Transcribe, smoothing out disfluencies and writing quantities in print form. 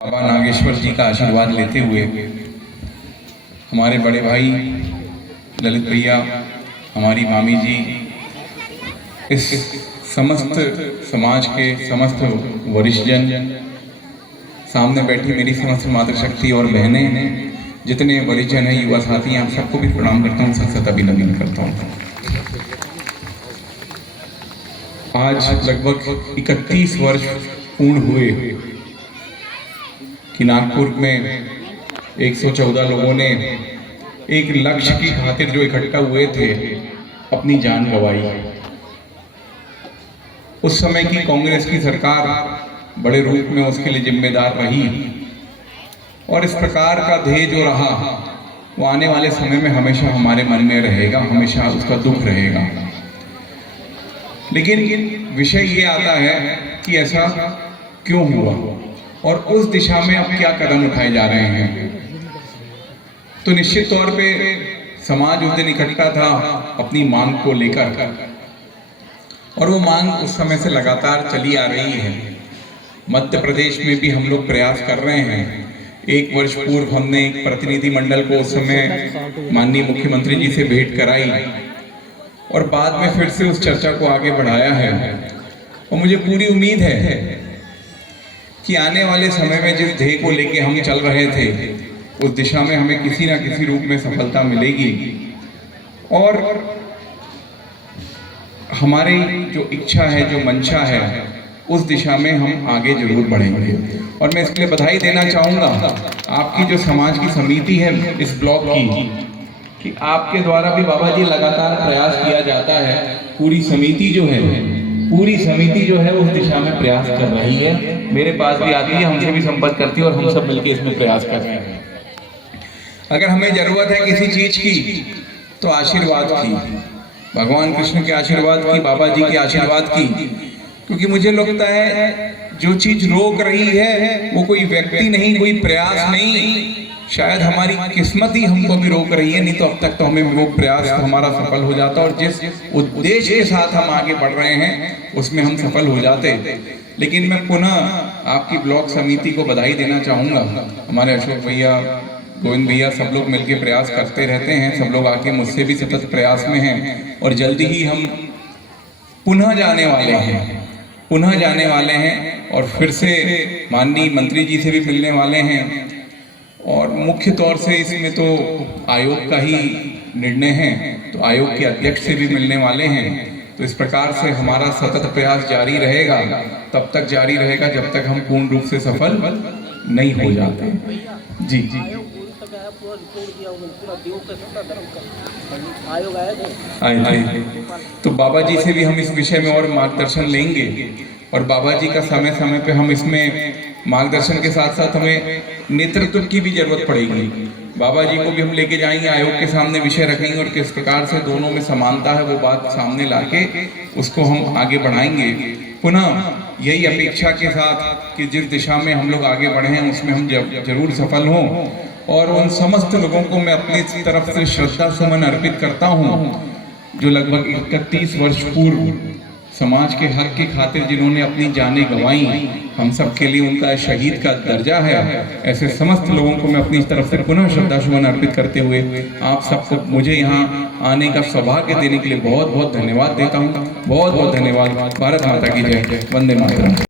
बाबा नागेश्वर जी का आशीर्वाद लेते हुए हमारे बड़े भाई ललित भैया, हमारी मामी जी, इस समस्त समाज के समस्त वरिष्ठजन, सामने बैठी मेरी समस्त मातृशक्ति और बहनें, जितने वरिष्ठजन हैं, युवा साथी, आप सबको भी प्रणाम करता हूँ, सत अभिनंदन करता हूँ। आज लगभग 31 वर्ष पूर्ण हुए कि नागपुर में 114 लोगों ने एक लक्ष्य की खातिर जो इकट्ठा हुए थे अपनी जान गंवाई। उस समय की कांग्रेस की सरकार बड़े रूप में उसके लिए जिम्मेदार रही और इस प्रकार का ध्येय जो रहा वो आने वाले समय में हमेशा हमारे मन में रहेगा, हमेशा उसका दुख रहेगा। लेकिन विषय ये आता है कि ऐसा क्यों हुआ और उस दिशा में अब क्या कदम उठाए जा रहे हैं। तो निश्चित तौर पे समाज उस दिन इकट्ठा था अपनी मांग को लेकर, और वो मांग उस समय से लगातार चली आ रही है। मध्य प्रदेश में भी हम लोग प्रयास कर रहे हैं। 1 वर्ष पूर्व हमने एक प्रतिनिधि मंडल को उस समय माननीय मुख्यमंत्री जी से भेंट कराई और बाद में फिर से उस चर्चा को आगे बढ़ाया है। और मुझे पूरी उम्मीद है कि आने वाले समय में जिस ध्येय को लेके हम चल रहे थे उस दिशा में हमें किसी ना किसी रूप में सफलता मिलेगी और हमारी जो इच्छा है, जो मंशा है, उस दिशा में हम आगे जरूर बढ़ेंगे। और मैं इसके लिए बधाई देना चाहूँगा आपकी जो समाज की समिति है इस ब्लॉक की, कि आपके द्वारा भी बाबा जी लगातार प्रयास किया जाता है। पूरी समिति जो है उस दिशा में प्रयास कर रही है। मेरे पास भी आती है, हमसे भी संपर्क करती है और हम सब मिलकर इसमें प्रयास करते हैं। अगर हमें जरूरत है किसी चीज की तो आशीर्वाद की, भगवान कृष्ण के आशीर्वाद की, बाबा जी के आशीर्वाद की, क्योंकि मुझे लगता है जो चीज रोक रही है वो कोई व्यक्ति नहीं, कोई प्रयास नहीं, शायद हमारी किस्मत ही हमको भी रोक रही है। नहीं तो अब तक तो हमें वो प्रयास हमारा सफल हो जाता और जिस उद्देश्य के साथ हम आगे बढ़ रहे हैं उसमें हम सफल हो जाते। लेकिन मैं पुनः आपकी ब्लॉक समिति को बधाई देना चाहूँगा। हमारे अशोक भैया, गोविंद भैया, सब लोग मिलकर प्रयास करते रहते हैं। सब लोग आके मुझसे भी सतत प्रयास में हैं और जल्दी ही हम पुनः जाने वाले हैं और फिर से माननीय मंत्री जी से भी मिलने वाले हैं। और मुख्य तौर से इसमें तो आयोग का ही निर्णय है, तो आयोग के अध्यक्ष से भी मिलने वाले हैं। तो इस प्रकार से हमारा सतत प्रयास जारी रहेगा, तब तक जारी रहेगा जब तक हम पूर्ण रूप से सफल नहीं हो जाते। जी आए। तो बाबा जी से भी हम इस विषय में और मार्गदर्शन लेंगे और बाबा जी का समय समय पे हम इसमें मार्गदर्शन के साथ साथ हमें नेतृत्व की भी जरूरत पड़ेगी। बाबा जी को भी हम लेके जाएंगे, आयोग के सामने विषय रखेंगे और किस प्रकार से दोनों में समानता है वो बात सामने लाके उसको हम आगे बढ़ाएंगे। पुनः यही अपेक्षा के साथ कि जिस दिशा में हम लोग आगे बढ़े हैं उसमें हम जरूर सफल हों। और उन समस्त लोगों को मैं अपनी तरफ से श्रद्धा सुमन अर्पित करता हूँ जो लगभग 31 वर्ष पूर्व समाज के हक की खातिर जिन्होंने अपनी जानें गंवाई, हम सब के लिए उनका शहीद का दर्जा है। ऐसे समस्त लोगों को मैं अपनी तरफ से पुनः श्रद्धा सुमन अर्पित करते हुए आप सबको मुझे यहाँ आने का सौभाग्य देने के लिए बहुत बहुत धन्यवाद देता हूँ। बहुत बहुत धन्यवाद। भारत माता की जय। वंदे मातरम।